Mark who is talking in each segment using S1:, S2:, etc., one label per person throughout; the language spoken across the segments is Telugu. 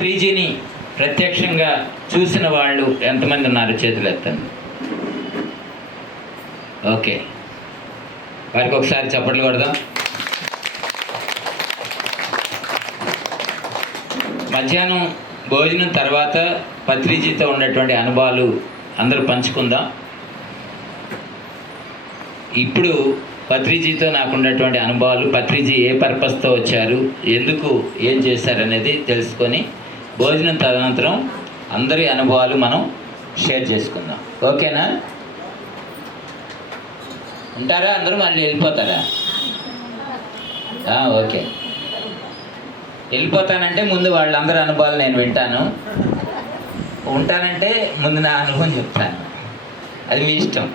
S1: పత్రిజీని ప్రత్యక్షంగా చూసిన వాళ్ళు ఎంతమంది ఉన్నారు చేతులు ఎత్తండి. ఓకే. వారికి ఒకసారి చప్పట్లు కొడదాం. మధ్యాహ్నం భోజనం తర్వాత పత్రిజీతో ఉన్నటువంటి అనుభవాలు అందరూ పంచుకుందాం. ఇప్పుడు పత్రిజీతో నాకు ఉన్నటువంటి అనుభవాలు పత్రిజీ ఏ పర్పస్తో వచ్చారు ఎందుకు ఏం చేశారు అనేది తెలుసుకొని భోజనం తదనంతరం అందరి అనుభవాలు మనం షేర్ చేసుకుందాం. ఓకేనా? ఉంటారా? అందరూ మళ్ళీ వెళ్ళిపోతారా? ఓకే. వెళ్ళిపోతానంటే ముందు వాళ్ళందరి అనుభవాలు నేను వింటాను. ఉంటానంటే ముందు నా అనుభవం చెప్తాను. అది మీ ఇష్టం.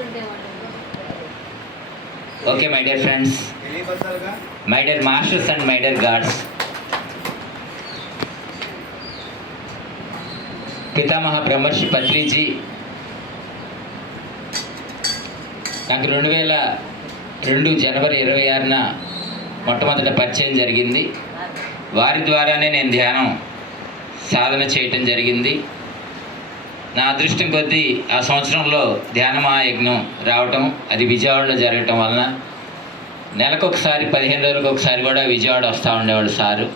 S2: ఉండేవాళ్ళు.
S1: Okay my dear friends my dear masters and my dear gods పితామహ బ్రహ్మర్షి పత్రిజీ నాకు రెండు వేల రెండు జనవరి ఇరవై ఆరున మొట్టమొదట పరిచయం జరిగింది. వారి ద్వారానే నేను ధ్యానం సాధన చేయటం జరిగింది. నా అదృష్టం కొద్దీ ఆ సంవత్సరంలో ధ్యాన మహాయజ్ఞం రావటం అది విజయవాడలో జరగటం వలన నెలకొకసారి పదిహేను రోజులకు ఒకసారి కూడా విజయవాడ వస్తూ ఉండేవాడు సారు.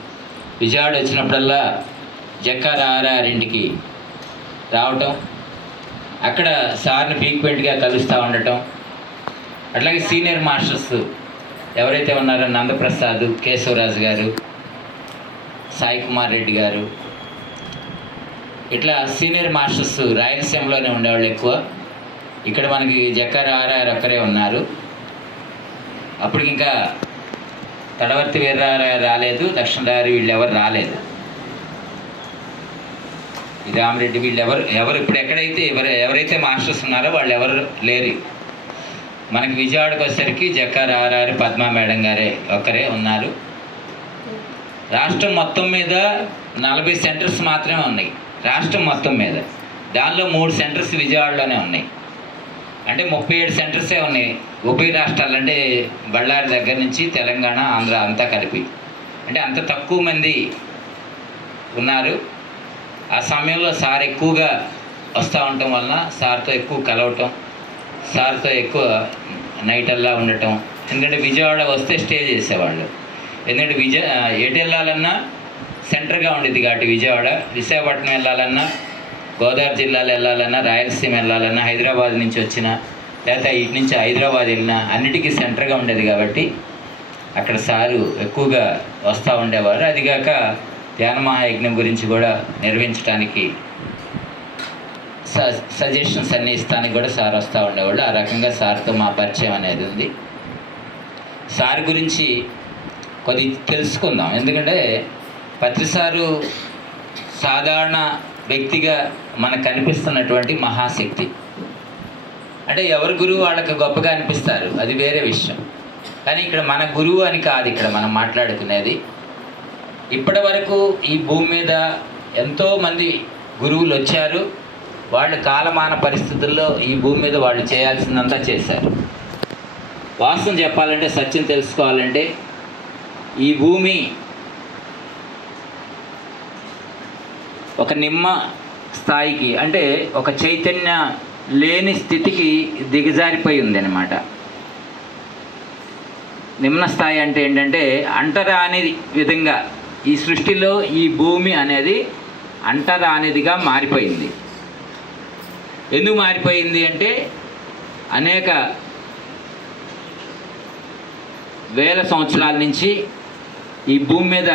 S1: విజయవాడ వచ్చినప్పుడల్లా జక్కా రారారింటికి రావటం అక్కడ సార్ని ఫ్రీక్వెంట్గా కలుస్తూ ఉండటం. అట్లాగే సీనియర్ మాస్టర్స్ ఎవరైతే ఉన్నారో నందప్రసాద్ కేశవరాజు గారు సాయి కుమార్ రెడ్డి గారు ఇట్లా సీనియర్ మాస్టర్స్ రాయలసీమలోనే ఉండేవాళ్ళు ఎక్కువ. ఇక్కడ మనకి జక్కర్ ఆర్ఆర్ ఒక్కరే ఉన్నారు. అప్పటికి ఇంకా తడవర్తి వీర్రారాయణ రాలేదు లక్ష్మణరావు వీళ్ళు ఎవరు రాలేదు రామరెడ్డి వీళ్ళు ఎవరు ఎవరు ఇప్పుడు ఎక్కడైతే ఎవరు ఎవరైతే మాస్టర్స్ ఉన్నారో వాళ్ళు ఎవరు లేరు. మనకి విజయవాడకు వచ్చేసరికి జక్కర్ ఆర్ఆర్ పద్మా మేడం గారే ఒక్కరే ఉన్నారు. రాష్ట్రం మొత్తం మీద నలభై సెంటర్స్ మాత్రమే ఉన్నాయి. రాష్ట్రం మొత్తం మీద. దానిలో మూడు సెంటర్స్ విజయవాడలోనే ఉన్నాయి. అంటే ముప్పై ఏడు సెంటర్సే ఉన్నాయి. ఉభయ రాష్ట్రాలు అంటే బళ్ళారి దగ్గర నుంచి తెలంగాణ ఆంధ్ర అంతా కలిపి. అంటే అంత తక్కువ మంది ఉన్నారు. ఆ సమయంలో సార్ ఎక్కువగా వస్తూ ఉండటం వలన సార్తో ఎక్కువ కలవటం సార్తో ఎక్కువ నైట్ అల్లా ఉండటం. ఎందుకంటే విజయవాడ వస్తే స్టే చేసేవాళ్ళు. ఎందుకంటే విజయ ఎటు వెళ్ళాలన్నా సెంటర్గా ఉండేది కాబట్టి విజయవాడ. విశాఖపట్నం వెళ్ళాలన్నా గోదావరి జిల్లాలో వెళ్ళాలన్నా రాయలసీమ వెళ్ళాలన్నా హైదరాబాద్ నుంచి వచ్చిన లేకపోతే ఇటు నుంచి హైదరాబాద్ వెళ్ళినా అన్నిటికీ సెంటర్గా ఉండేది కాబట్టి అక్కడ సారు ఎక్కువగా వస్తూ ఉండేవారు. అదిగాక ధ్యాన మహాయజ్ఞం గురించి కూడా నిర్వహించడానికి స సజెషన్స్ అన్ని ఇస్తానికి కూడా సార్ వస్తూ ఉండేవాళ్ళు. ఆ రకంగా సార్తో మా పరిచయం అనేది ఉంది. సార్ గురించి కొద్ది తెలుసుకుందాం. ఎందుకంటే పత్రిసారు సాధారణ వ్యక్తిగా మనకు కనిపిస్తున్నటువంటి మహాశక్తి. అంటే ఎవరి గురువు వాళ్ళకి గొప్పగా అనిపిస్తారు? అది వేరే విషయం. కానీ ఇక్కడ మన గురువు అని కాదు ఇక్కడ మనం మాట్లాడుకునేది. ఇప్పటి వరకు ఈ భూమి మీద ఎంతోమంది గురువులు వచ్చారు. వాళ్ళు కాలమాన పరిస్థితుల్లో ఈ భూమి మీద వాళ్ళు చేయాల్సిందంతా చేశారు. వాస్తవం చెప్పాలంటే సత్యం తెలుసుకోవాలంటే ఈ భూమి ఒక నిమ్మ స్థాయికి అంటే ఒక చైతన్య లేని స్థితికి దిగజారిపోయి ఉందన్నమాట. నిమ్న స్థాయి అంటే ఏంటంటే అంటరాని విధంగా ఈ సృష్టిలో ఈ భూమి అనేది అంటరానిదిగా మారిపోయింది. ఎందుకు మారిపోయింది అంటే అనేక వేల సంవత్సరాల నుంచి ఈ భూమి మీద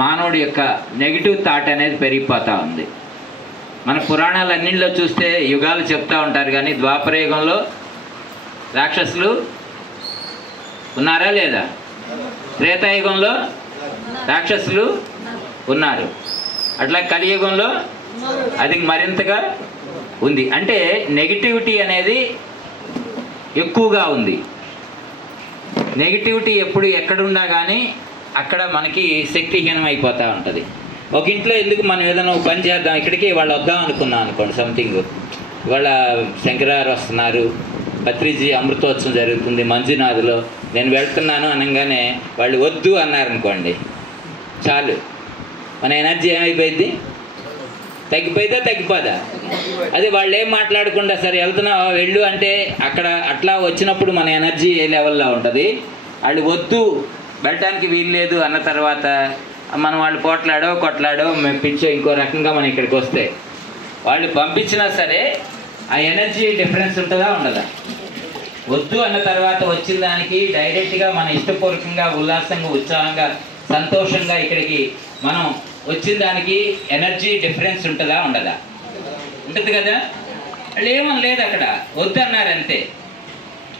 S1: మానవుడి యొక్క నెగిటివ్ థాట్ అనేది పెరిగిపోతూ ఉంది. మన పురాణాలన్నింటిలో చూస్తే యుగాలు చెప్తూ ఉంటారు కానీ ద్వాపర యుగంలో రాక్షసులు ఉన్నారా లేదా? త్రేతాయుగంలో రాక్షసులు ఉన్నారు. అట్లా కలియుగంలో అది మరింతగా ఉంది. అంటే నెగిటివిటీ అనేది ఎక్కువగా ఉంది. నెగిటివిటీ ఎప్పుడు ఎక్కడున్నా కానీ అక్కడ మనకి శక్తిహీనం అయిపోతూ ఉంటుంది. ఒక ఇంట్లో ఎందుకు మనం ఏదైనా పని చేద్దాం ఇక్కడికి వాళ్ళు వద్దాం అనుకున్నాం అనుకోండి సంథింగ్ ఇవాళ శంకరారు వస్తున్నారు పత్రిజీ అమృతోత్సవం జరుగుతుంది మంజునాథ్లో. నేను వెళ్తున్నాను అనగానే వాళ్ళు వద్దు అన్నారనుకోండి చాలు. మన ఎనర్జీ ఏమైపోయింది? తగ్గిపోయిందా తగ్గిపోదా? అదే వాళ్ళు ఏం మాట్లాడకుండా సరే వెళ్తున్నావా వెళ్ళు అంటే అక్కడ అట్లా వచ్చినప్పుడు మన ఎనర్జీ ఏ లెవెల్లో ఉంటుంది? వాళ్ళు వద్దు వెళ్ళటానికి వీలు లేదు అన్న తర్వాత మనం వాళ్ళు పోట్లాడో కొట్లాడో పిచ్చో ఇంకో రకంగా మనం ఇక్కడికి వస్తే వాళ్ళు పంపించినా సరే ఆ ఎనర్జీ డిఫరెన్స్ ఉంటుందా ఉండదా? వద్దు అన్న తర్వాత వచ్చిన దానికి డైరెక్ట్గా మన ఇష్టపూర్వకంగా ఉల్లాసంగా ఉత్సాహంగా సంతోషంగా ఇక్కడికి మనం వచ్చిన దానికి ఎనర్జీ డిఫరెన్స్ ఉంటుందా ఉండదా? ఉంటుంది కదా? వాళ్ళు ఏమని లేదు అక్కడ. వద్దు అన్నారు అంతే.